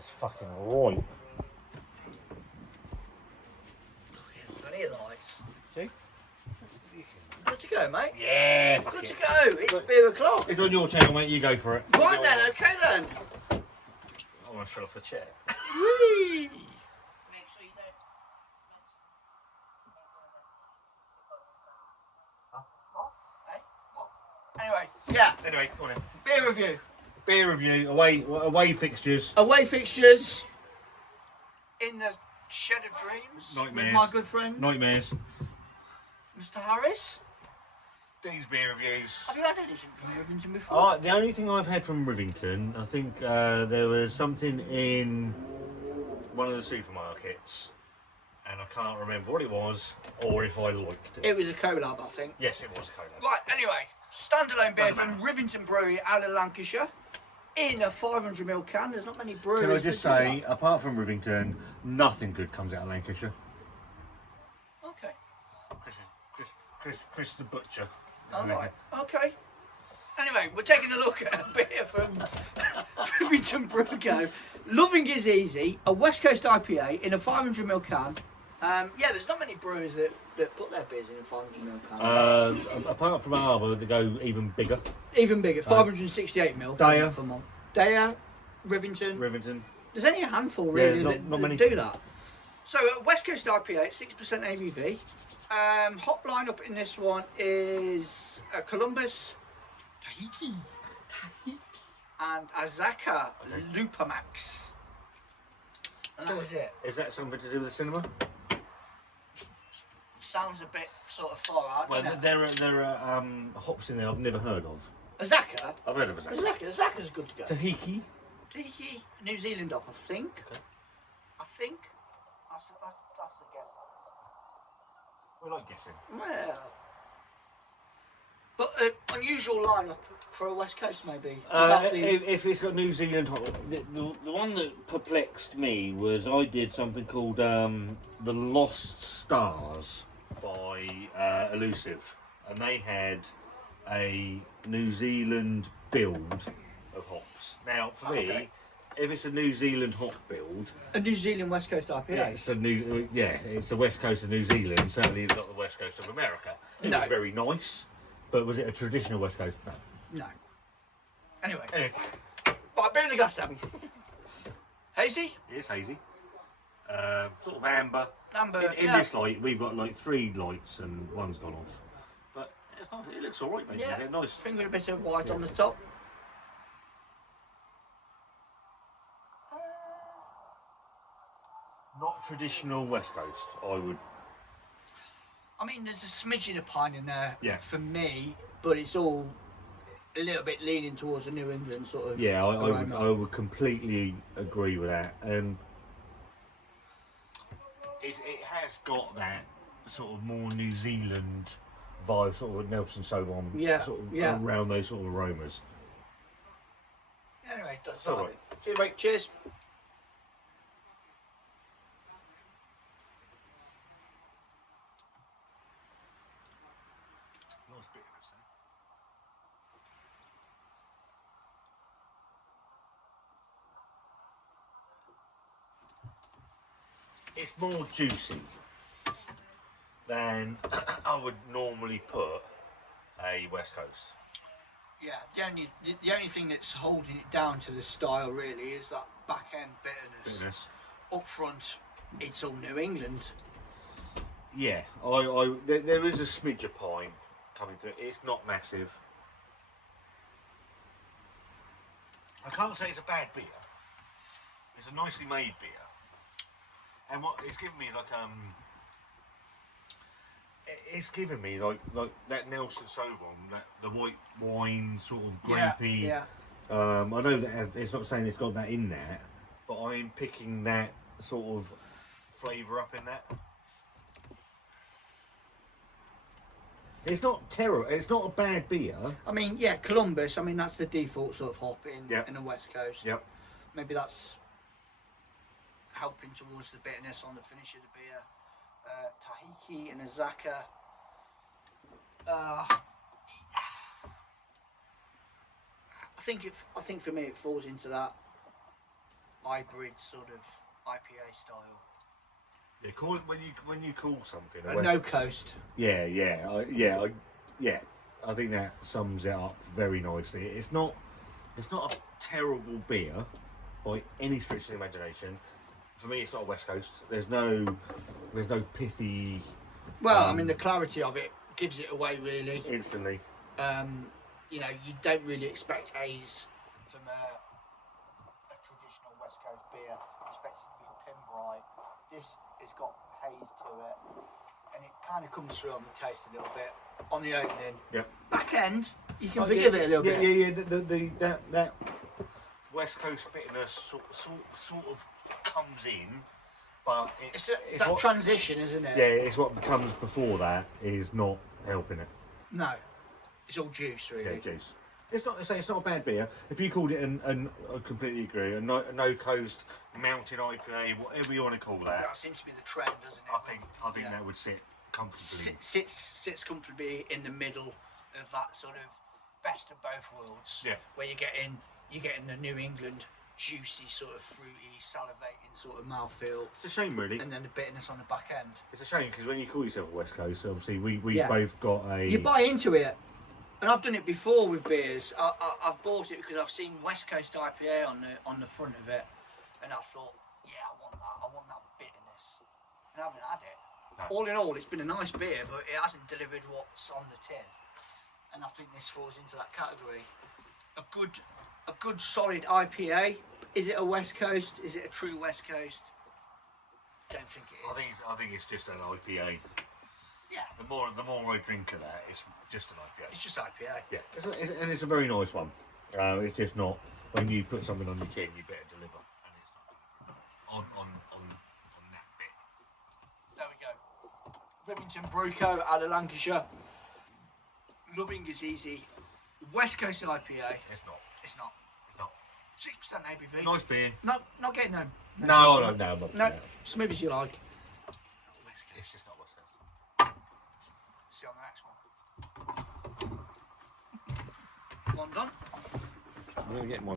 is fucking right. Plenty of lights. See? Good to go, mate. Yeah, fuck Good it. to go. It's beer o'clock. It's on your channel, mate. You go for it. Right then, okay then. I almost fell off the chair. Whee! Make sure you don't. Anyway, yeah. Anyway, come on in. Beer review. Beer review. Away fixtures. Away fixtures. In the Shed of Dreams. Nightmares. With my good friend, Nightmares. Mr. Harris. These beer reviews. Have you had anything from Rivington before? The only thing I've had from Rivington, I think there was something in one of the supermarkets, and I can't remember what it was or if I liked it. It was a collab, I think. Yes, it was a collab. Right, anyway, standalone beer Doesn't from matter. Rivington Brewery out of Lancashire. In a 500ml can. There's not many breweries. Can I just that do say, apart from Rivington, nothing good comes out of Lancashire. that. Okay. Chris the Butcher. Alright, okay. Anyway, we're taking a look at a beer from Rivington Brew Co. Loving Is Easy, a West Coast IPA in a 500ml can. Yeah, there's not many brewers that put their beers in a 500ml can. Apart from Arbor, they go even bigger. Even bigger, 568ml. Daya. For month. Daya, Rivington. Rivington. There's only a handful really not that many. do that. So West Coast IPA, 6% ABV. Hop lineup in this one is Columbus, Tahiti, and Azaka Lupamax. And that was it. Is that something to do with the cinema? Sounds a bit sort of far out. Well, doesn't it? there are hops in there I've never heard of. Azaka? I've heard of Azaka. Azaka's good to go. Tahiti. Tahiti, New Zealand up, I think. Okay. I think. That's the guess. We like guessing. Well, but unusual lineup for a West Coast maybe. If it's got New Zealand hop, the one that perplexed me was I did something called The Lost Stars by Elusive, and they had a New Zealand build of hops. Now, for me, if it's a New Zealand hop build, A New Zealand West Coast IPA. it's the west coast of New Zealand. Certainly, it's not the west coast of America. It was very nice, but was it a traditional west coast? No. No. Anyway. Anything. Right, beer in the glass then. Hazy? It is hazy. Sort of amber. Amber, In this light, we've got like 3 lights and one's gone off. But it's not, it looks alright, mate. Yeah. Nice. Finger a bit of white on the top. Not traditional west coast, I would. I mean, there's a smidgen of pine in there for me, but it's all a little bit leaning towards a New England sort of. Yeah, aroma. I would completely agree with that. And it has got that sort of more New Zealand vibe, sort of Nelson Sauvin, sort of around those sort of aromas. Anyway, that's all all right. right. Cheers, mate. Cheers. Nice bitterness there. It's more juicy than I would normally put a West Coast. Yeah, the only thing that's holding it down to the style really is that back end bitterness. Up front, it's all New England. Yeah, there is a smidge of pine coming through. It's not massive. I can't say it's a bad beer. It's a nicely made beer, and what it's given me it's given me like that Nelson Sauvin, the white wine sort of grapey. Yeah. I know that it's not saying it's got that in there, but I'm picking that sort of flavour up in that. It's not terrible. It's not a bad beer. I mean, yeah, Columbus. I mean, that's the default sort of hop in the West Coast. Yep. Maybe that's helping towards the bitterness on the finish of the beer. Tahiti and Azaka. I think for me it falls into that hybrid sort of IPA style. Yeah, call it when you call something A no coast. Yeah, I think that sums it up very nicely. It's not a terrible beer by any stretch of the imagination. For me, it's not a West Coast. There's no pithy. Well, I mean, the clarity of it gives it away really. Instantly. You know, you don't really expect haze from a traditional West Coast beer. You expect it to be pin-bright. This has got haze to it, and it kind of comes through on the taste a little bit on the opening. Yep. Back end, you can forgive it a little bit. Yeah. That West Coast bitterness sort of comes in, but It's that transition, isn't it? Yeah, it's what comes before that is not helping it. No, it's all juice really. Yeah, juice. It's not a bad beer. If you called it I completely agree, a no coast mountain IPA, whatever you want to call that. That seems to be the trend, doesn't it? I think that would sit comfortably. Sits comfortably in the middle of that sort of best of both worlds. Yeah. Where you're getting the New England juicy sort of fruity, salivating sort of mouthfeel. It's a shame, really. And then the bitterness on the back end. It's a shame because when you call yourself a West Coast, obviously we both got a. You buy into it. And I've done it before with beers. I've bought it because I've seen West Coast IPA on the front of it, and I thought, yeah, I want that. I want that bitterness. And I haven't had it. No. All in all, it's been a nice beer, but it hasn't delivered what's on the tin. And I think this falls into that category. A good solid IPA. Is it a West Coast? Is it a true West Coast? Don't think it is. I think it's just an IPA. Yeah. The more I drink of that, it's just an IPA. It's just IPA. Yeah, and it's a very nice one. It's just not when you put something on your tin, you better deliver, and it's not on that bit. There we go. Rivington Brewco out of Lancashire. Loving Is Easy. West Coast IPA. It's not. 6% ABV. Nice beer. Not getting no. No. Smooth as you like. West Coast. It's just not West Coast. See you on the next one. One done. I'm gonna get my